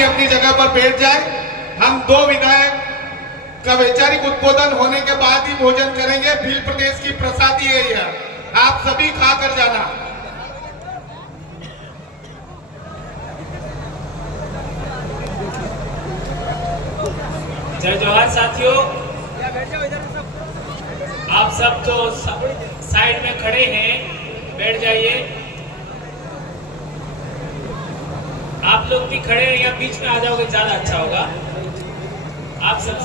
अपनी अपनी जगह पर बैठ जाए। हम दो विधायक का वैचारिक उद्बोधन होने के बाद ही भोजन करेंगे। भील प्रदेश की प्रसादी है यह, आप सभी खाकर जाना। जय जोहार साथियों, आप सब जो साइड में खड़े हैं बैठ जाइए। आप लोग भी खड़े हैं या बीच में आ जाओगे ज्यादा अच्छा होगा। आप सब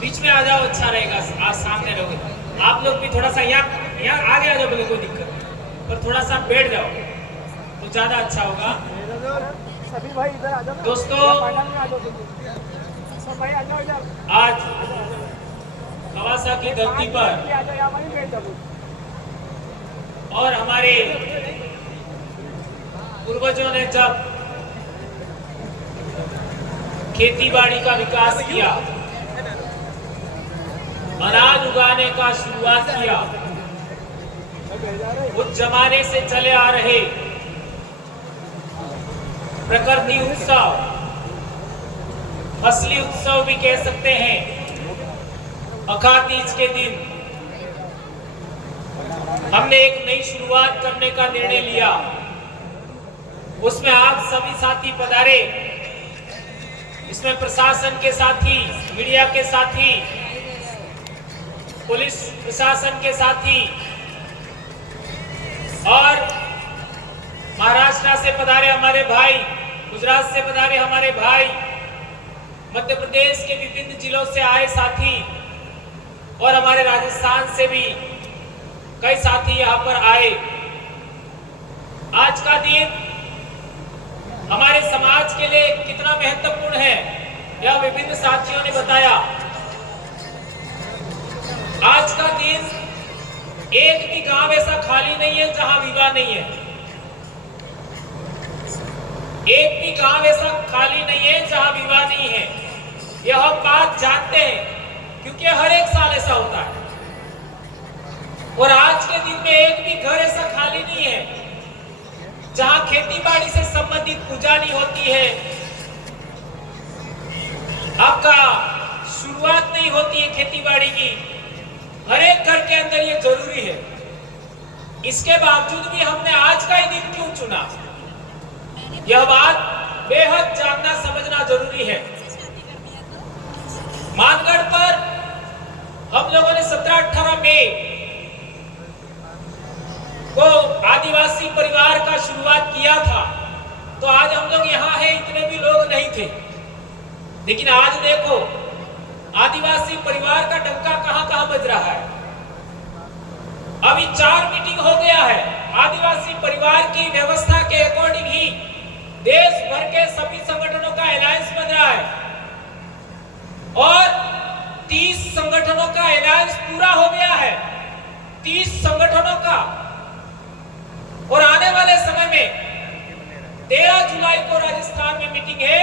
बीच में आ जाओ, अच्छा रहेगा। आप सामने रहोगे, आप लोग भी थोड़ा सा यहाँ आगे आ जाओ, बोले कोई दिक्कत नहीं, पर थोड़ा सा बैठ जाओ तो ज्यादा अच्छा होगा। सभी भाई इधर आ जाओ दोस्तों, आज खवासा की धरती पर और हमारे पूर्वजों ने जब खेती बाड़ी का विकास किया, अनाज उगाने का शुरुआत किया, उस जमाने से चले आ रहे प्रकृति उत्सव, फसली उत्सव भी कह सकते हैं, अखाड़ तीज के दिन हमने एक नई शुरुआत करने का निर्णय लिया। उसमें आप सभी साथी पधारे, इसमें प्रशासन के साथी, मीडिया के साथी, पुलिस प्रशासन के साथी और महाराष्ट्र से पधारे हमारे भाई, गुजरात से पधारे हमारे भाई, मध्य प्रदेश के विभिन्न जिलों से आए साथी और हमारे राजस्थान से भी कई साथी यहाँ पर आए। आज का दिन हमारे समाज के लिए कितना महत्वपूर्ण है, यह विभिन्न साथियों ने बताया। आज का दिन एक भी गांव ऐसा खाली नहीं है जहां विवाह नहीं है। एक भी गांव ऐसा खाली नहीं है जहां विवाह नहीं है। यह हम बात जानते हैं क्योंकि हर एक साल ऐसा होता है। और आज के दिन में एक भी घर ऐसा खाली नहीं है जहां खेती बाड़ी से संबंधित पूजा नहीं होती है, आपका शुरुआत नहीं होती है खेती बाड़ी की। हर एक घर के अंदर ये जरूरी है। इसके बावजूद भी हमने आज का ही दिन क्यों चुना, यह बात बेहद जानना समझना जरूरी है। मानगढ़ पर हम लोगों ने 17-18 मई को आदिवासी परिवार का शुरुआत किया था, तो आज हम लोग यहाँ हैं, इतने भी लोग नहीं थे। लेकिन आज देखो आदिवासी परिवार का डंका कहां बज रहा है। अभी 4 मीटिंग हो गया है। आदिवासी परिवार की व्यवस्था के अकॉर्डिंग ही देश भर के सभी संगठनों का अलायंस बन रहा है और 30 संगठनों का अलायंस पूरा हो गया है, 30 संगठनों का। और आने वाले समय में 13 जुलाई को राजस्थान में मीटिंग है।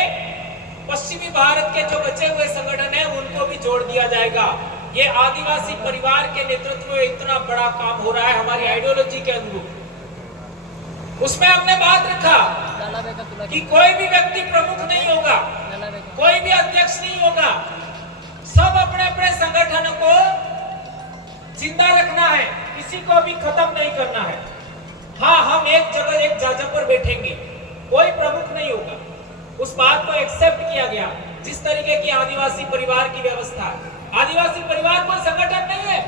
पश्चिमी भारत के जो बचे हुए संगठन हैं उनको भी जोड़ दिया जाएगा। ये आदिवासी परिवार के नेतृत्व में इतना बड़ा काम हो रहा है हमारी आइडियोलॉजी के अनुरूप। उसमें हमने बात रखा कि कोई भी व्यक्ति प्रमुख नहीं होगा, कोई भी अध्यक्ष नहीं होगा, सब अपने अपने संगठन को जिंदा रखना है, किसी को भी खत्म नहीं करना है। हाँ, हम एक जगह एक जाजा पर बैठेंगे, कोई प्रमुख नहीं होगा। उस बात को एक्सेप्ट किया गया। जिस तरीके की आदिवासी परिवार की व्यवस्था है, आदिवासी परिवार कोई संगठन नहीं है,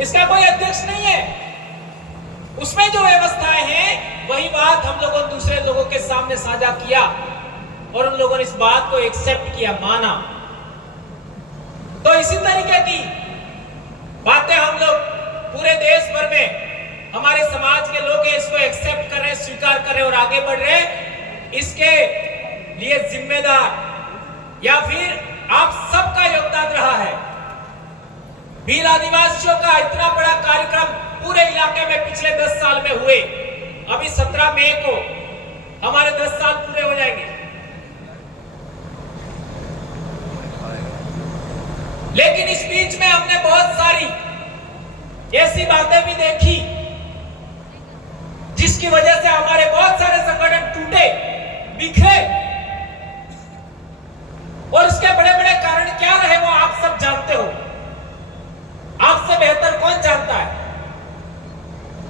इसका कोई अध्यक्ष नहीं है, उसमें जो व्यवस्थाएं हैं वही बात हम लोगों ने दूसरे लोगों के सामने साझा किया और उन लोगों ने इस बात को एक्सेप्ट किया, माना। तो इसी तरीके की बातें हम लोग पूरे देश भर में हमारे समाज के लोग इसको एक्सेप्ट कर रहे, स्वीकार कर रहे और आगे बढ़ रहे। इसके लिए जिम्मेदार या फिर आप सबका योगदान रहा है। भील आदिवासियों का इतना बड़ा कार्यक्रम पूरे इलाके में पिछले 10 साल में हुए। अभी 17 मई को हमारे 10 साल पूरे हो जाएंगे। लेकिन इस बीच में हमने बहुत सारी ऐसी बातें भी देखी जिसकी वजह से हमारे बहुत सारे संगठन टूटे, बिखरे, और इसके बड़े बड़े कारण क्या रहे वो आप सब जानते हो, आपसे बेहतर कौन जानता है।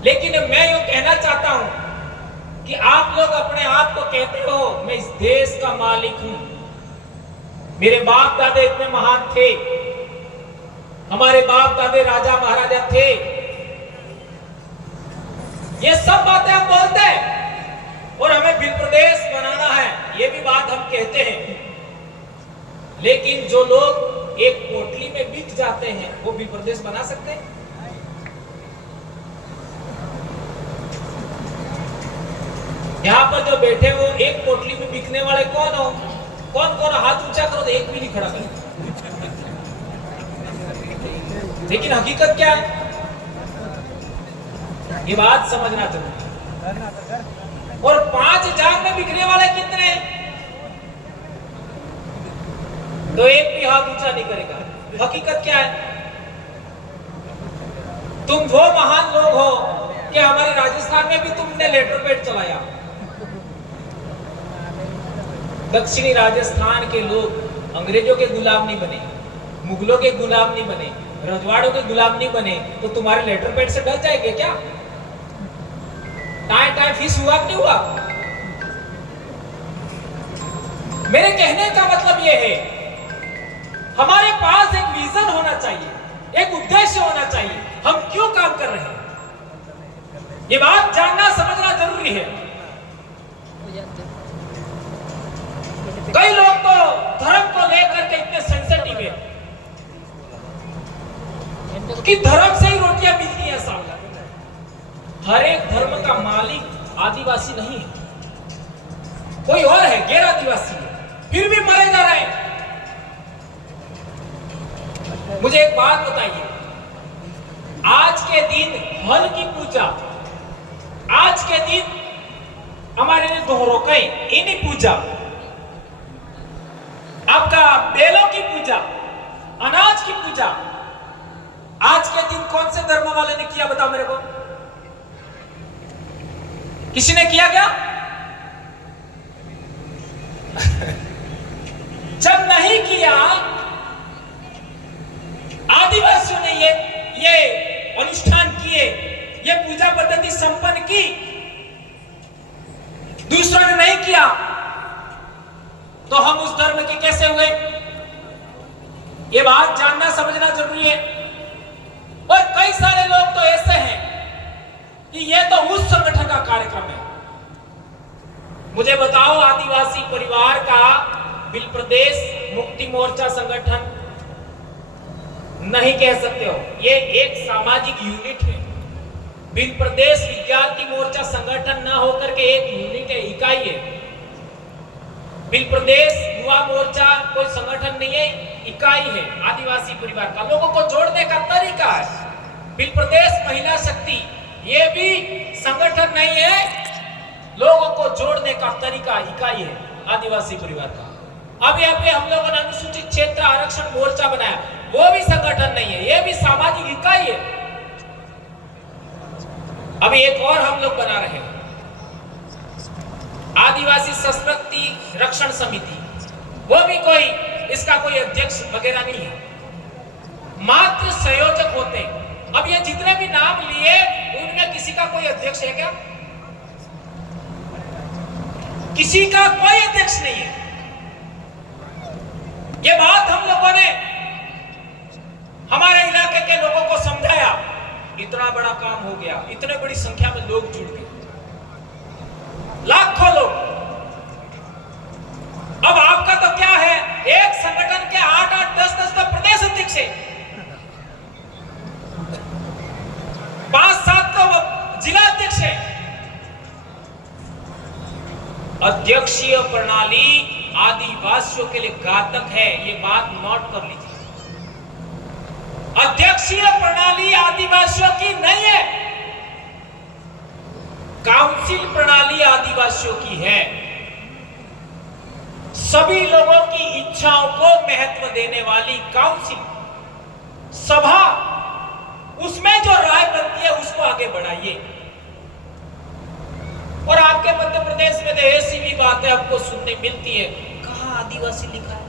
लेकिन मैं यूं कहना चाहता हूं कि आप लोग अपने आप को कहते हो मैं इस देश का मालिक हूं, मेरे बाप दादे इतने महान थे, हमारे बाप दादे राजा महाराजा थे, ये सब बातें हम बोलते हैं और हमें बिल प्रदेश बनाना है, ये भी बात हम कहते हैं। लेकिन जो लोग एक पोटली में बिक जाते हैं वो बिल प्रदेश बना सकते हैं? यहां पर जो बैठे हो एक पोटली में बिकने वाले कौन हो? कौन कौन हाथ ऊंचा करो तो एक भी नहीं खड़ा करे। लेकिन हकीकत क्या है, ये बात समझना जरूरी है। और 5,000 में बिकने वाले कितने हैं? तो एक भी हाथ ऊंचा नहीं करेगा। हकीकत क्या है? तुम वो महान लोग हो कि हमारे राजस्थान में भी तुमने लेटर पेड चलाया। दक्षिणी राजस्थान के लोग अंग्रेजों के गुलाम नहीं बने, मुगलों के गुलाम नहीं बने, रजवाड़ों के गुलाम नहीं बने, तो तुम्हारे लेटर पेड से डर जाएंगे क्या? टाइम टाइम फीस हुआ कि नहीं हुआ? मेरे कहने का मतलब यह है, हमारे पास एक विजन होना चाहिए, एक उद्देश्य होना चाहिए, हम क्यों काम कर रहे हैं, ये बात जानना समझना जरूरी है। कई लोग तो धर्म को लेकर के इतने सेंसिटिव है कि धर्म से ही रोटियां मिलती हैं सामने। हर एक धर्म का मालिक आदिवासी नहीं है, कोई और है, गैर आदिवासी है, फिर भी मरे जा रहे हैं। मुझे एक बात बताइए, आज के दिन हल की पूजा, आज के दिन हमारे लिए दोहरोकई इन्हीं पूजा, आपका बेलों की पूजा, अनाज की पूजा, आज के दिन कौन से धर्म वाले ने किया बताओ मेरे को? किसी ने किया क्या? जब नहीं किया, आदिवासियों ने ये अनुष्ठान किए, ये पूजा पद्धति संपन्न की, दूसरों ने नहीं किया, तो हम उस धर्म के कैसे हुए? ये बात जानना समझना जरूरी है। और कई सारे लोग तो ऐसे हैं कि ये तो उस संगठन का कार्यक्रम है। मुझे बताओ, आदिवासी परिवार का बिल प्रदेश मुक्ति मोर्चा संगठन नहीं कह सकते हो, ये एक सामाजिक यूनिट है। बिल प्रदेश विद्यार्थी मोर्चा संगठन ना होकर के एक यूनिट है, इकाई है। बिल प्रदेश युवा मोर्चा कोई संगठन नहीं है, इकाई है आदिवासी परिवार का, लोगों को जोड़ने का तरीका है। बिल प्रदेश महिला शक्ति ये भी संगठन नहीं है, लोगों को जोड़ने का तरीका, इकाई है आदिवासी परिवार का। अब यहाँ पे हम लोगों ने अनुसूचित क्षेत्र आरक्षण मोर्चा बनाया, वो भी संगठन नहीं है, ये भी सामाजिक इकाई है। अभी एक और हम लोग बना रहे हैं, आदिवासी संस्कृति रक्षण समिति, वो भी कोई इसका कोई अध्यक्ष वगैरह नहीं है, मात्र संयोजक होते हैं। अब ये जितने भी नाम लिए उनमें किसी का कोई अध्यक्ष है क्या? किसी का कोई अध्यक्ष नहीं है। ये बात हम लोगों ने हमारे इलाके के लोगों को समझाया, इतना बड़ा काम हो गया, इतने बड़ी संख्या में लोग जुड़ गए, लाखों लोग। अब आपका तो क्या है, एक संगठन के 8-8, 10-10 तो प्रदेश अध्यक्ष है, 5-7 तो जिला अध्यक्ष है। अध्यक्षीय प्रणाली आदिवासियों के लिए घातक है, ये बात नोट कर लीजिए। अध्यक्षीय प्रणाली आदिवासियों की नहीं है, काउंसिल प्रणाली आदिवासियों की है। सभी लोगों की इच्छाओं को महत्व देने वाली काउंसिल, सभा, उसमें जो राय बनती है उसको आगे बढ़ाइए। और आपके मध्य प्रदेश में तो ऐसी भी बातें हमको सुनने मिलती है, कहाँ आदिवासी लिखा है,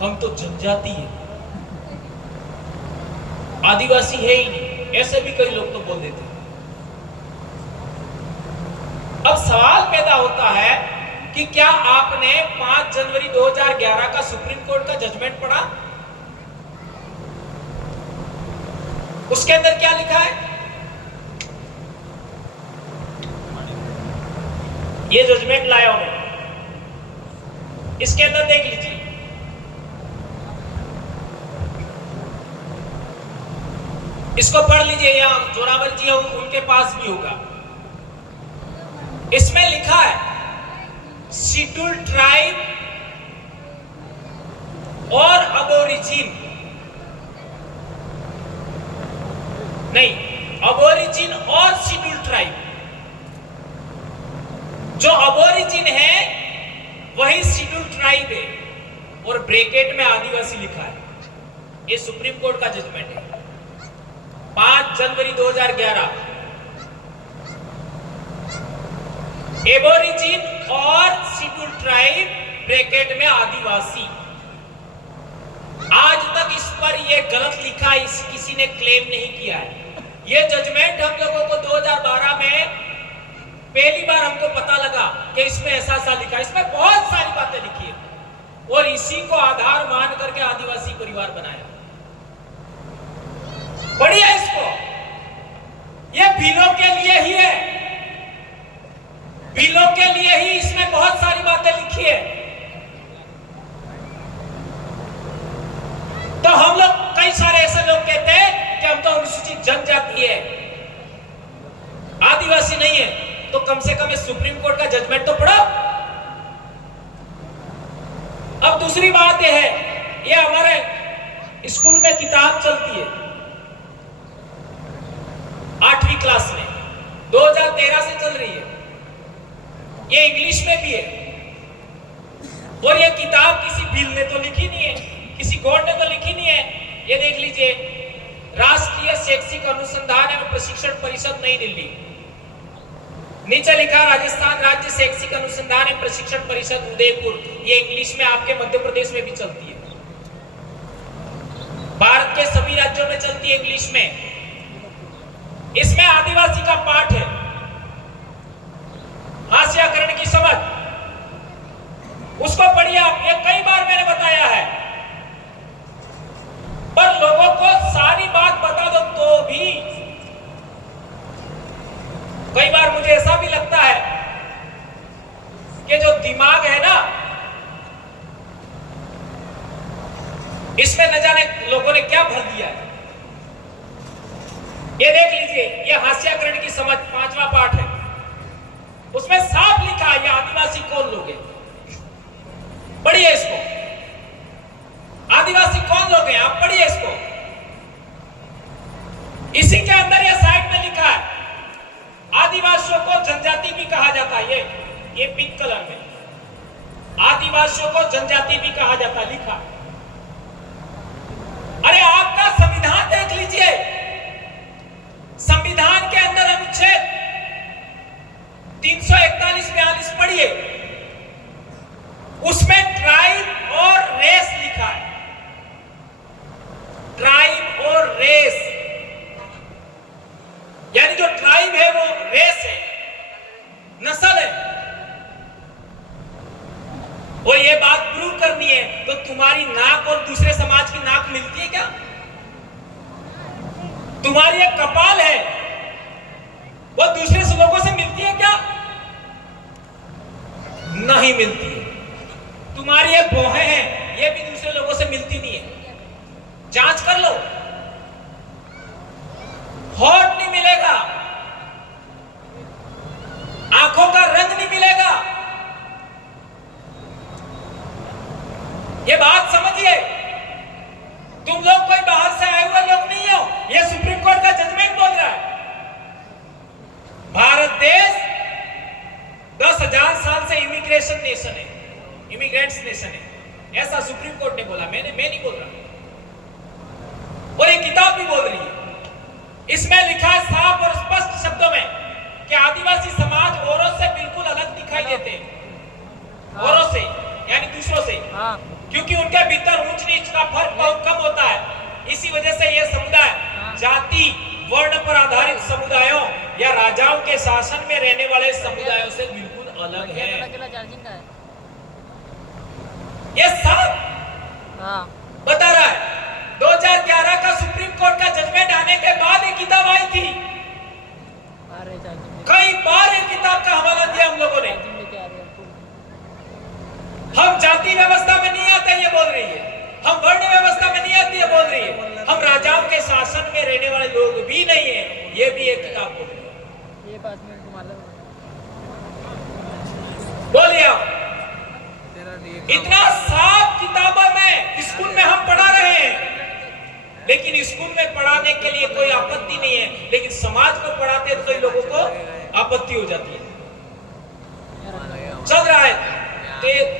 हम तो जनजाति है, आदिवासी है ही नहीं, ऐसे भी कई लोग तो बोल देते हैं। अब सवाल पैदा होता है कि क्या आपने 5 जनवरी 2011 का सुप्रीम कोर्ट का जजमेंट पढ़ा? उसके अंदर क्या लिखा है? ये जजमेंट लाया हूं मैं, इसके अंदर देख लीजिए। इसको पढ़ लीजिए, या जोरावर जी उनके पास भी होगा। इसमें लिखा है शेड्यूल्ड ट्राइब और अबोरिजिन, नहीं, अबोरिजिन और शेड्यूल्ड ट्राइब। जो अबोरिजिन है वही शेड्यूल्ड ट्राइब है, और ब्रैकेट में आदिवासी लिखा है। ये सुप्रीम कोर्ट का जजमेंट है, 5 जनवरी 2011। एबोरिजिन और शेड्यूल्ड ट्राइब ब्रैकेट में आदिवासी। आज तक इस पर यह गलत लिखा, किसी ने क्लेम नहीं किया है। यह जजमेंट हम लोगों को 2012 में पहली बार हमको पता लगा कि इसमें ऐसा लिखा है। इसमें बहुत सारी बातें लिखी है, और इसी को आधार मान करके आदिवासी परिवार बनाया। बढ़िया, इसको ये बिलों के लिए ही है, बिलों के लिए ही इसमें बहुत सारी बातें लिखी है। तो हम लोग, कई सारे ऐसे लोग कहते हैं कि हम तो अनुसूचित जनजाति है, आदिवासी नहीं है। तो कम से कम इस सुप्रीम कोर्ट का जजमेंट तो पढ़ो। अब दूसरी बात यह है, ये हमारे स्कूल में किताब चलती है 8वीं क्लास में, 2013 से चल रही है, ये इंग्लिश में भी है। और ये किताब किसी बिल ने तो लिखी नहीं है, किसी गॉड ने तो लिखी नहीं है। ये देख लीजिए, राष्ट्रीय शैक्षिक अनुसंधान एवं प्रशिक्षण परिषद नई दिल्ली, नीचे लिखा राजस्थान राज्य शैक्षिक अनुसंधान एवं प्रशिक्षण परिषद उदयपुर। ये इंग्लिश में आपके मध्य प्रदेश में भी चलती है, भारत के सभी राज्यों में चलती है इंग्लिश में। इसमें आदिवासी का पाठ है, हास्याकरण की समझ, उसको पढ़िए आप। ये कई बार मैंने बताया है, पर लोगों को सारी बात बता दो तो भी कई बार मुझे ऐसा भी लगता है कि जो दिमाग है ना, इसमें न जाने लोगों ने क्या भर दिया है। ये देख लीजिए, ये हास्याकरण की समझ 5वां पाठ है, उसमें साफ लिखा है ये आदिवासी कौन लोग हैं। पढ़िए इसको, आदिवासी कौन लोग हैं, आप पढ़िए इसको। इसी के अंदर ये साइड में लिखा है, आदिवासियों को जनजाति भी कहा जाता है। ये पिंक कलर में, आदिवासियों को जनजाति भी कहा जाता है, लिखा। अरे आपका संविधान देख लीजिए, संविधान के अंदर अनुच्छेद 341-42 पढ़िए, उसमें ट्राइब और रेस लिखा है। ट्राइब और रेस, यानी जो ट्राइब है वो रेस है, नस्ल है। और ये बात प्रूव करनी है तो तुम्हारी नाक और दूसरे समाज की नाक मिलती है क्या? तुम्हारी एक कपाल है, वो दूसरे लोगों से मिलती है क्या? नहीं मिलती है। तुम्हारी एक भौहें हैं, ये भी दूसरे लोगों से मिलती नहीं है। जांच कर लो, होठ नहीं मिलेगा, आंखों का रंग नहीं मिलेगा। ये बात समझिए, तुम लोग कोई बाहर से आए हुए लोग नहीं हो, ये सुप्रीम कोर्ट का जजमेंट बोल रहा है। भारत देश 10,000 साल से इमिग्रेशन नेशन है, इमिग्रेंट्स नेशन है, ऐसा सुप्रीम कोर्ट ने बोला, मैं नहीं बोल रहा। और ये किताब भी बोल रही है। इसमें लिखा है साफ और स्पष्ट शब्दों में कि आदिवासी समाज औरों से बिल्कुल अलग दिखाई देते हैं, औरों से यानी दूसरों से, क्योंकि उनके भीतर ऊंच नीच का फर्क बहुत कम होता है। इसी वजह से ये समुदाय जाति वर्ण पर आधारित समुदायों या राजाओं के शासन में रहने वाले समुदायों से बिल्कुल अलग है। ये साफ बता रहा है। 2011 का सुप्रीम कोर्ट का जजमेंट आने के बाद ये किताब आई थी। कई बार ये किताब का हवाला दिया हम लोगों ने। हम जाति व्यवस्था में नहीं आते ये बोल रही है, हम वर्ण व्यवस्था में नहीं आते ये बोल रही है, हम राजाओं के शासन में रहने वाले लोग भी नहीं है, ये भी एक किताब बोल रही है। ये बात में मालूम बोलिए आप। इतना साफ किताबों में स्कूल में हम पढ़ा रहे हैं, लेकिन स्कूल में पढ़ाने के लिए कोई आपत्ति नहीं है, लेकिन समाज को पढ़ाते तो लोगों को आपत्ति हो जाती है। चल रहा है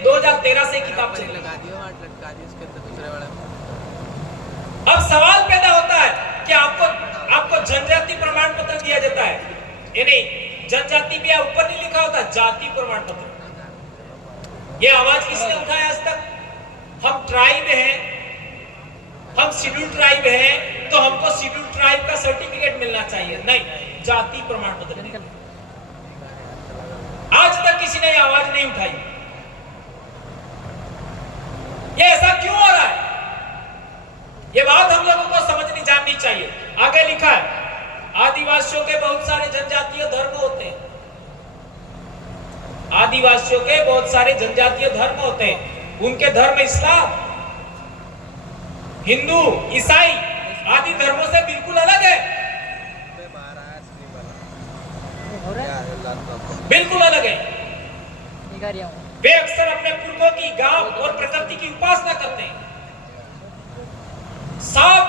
2013 से किताब चल रही है। अब सवाल पैदा होता है कि आपको जनजाति प्रमाण पत्र दिया जाता है, ये नहीं जनजाति भी ऊपर नहीं लिखा होता, जाति प्रमाण पत्र। ये आवाज किसने उठाया आज तक? हम ट्राइब हैं, हम शेड्यूल ट्राइब हैं, तो हमको शेड्यूल ट्राइब का सर्टिफिकेट मिलना चाहिए। नहीं, जाति प्रमाण पत्र नहीं। आज तक किसी ने आवाज नहीं उठाई। ये ऐसा क्यों हो रहा है? ये बात हम लोगों को समझनी जाननी चाहिए। आगे लिखा है आदिवासियों के बहुत सारे जनजातीय धर्म होते हैं। आदिवासियों के बहुत सारे जनजातीय धर्म होते हैं। उनके धर्म इस्लाम, हिंदू, ईसाई आदि धर्मों से बिल्कुल अलग है, बिल्कुल अलग है। वे अक्सर अपने पूर्वों की गांव और प्रकृति की उपासना करते हैं। साफ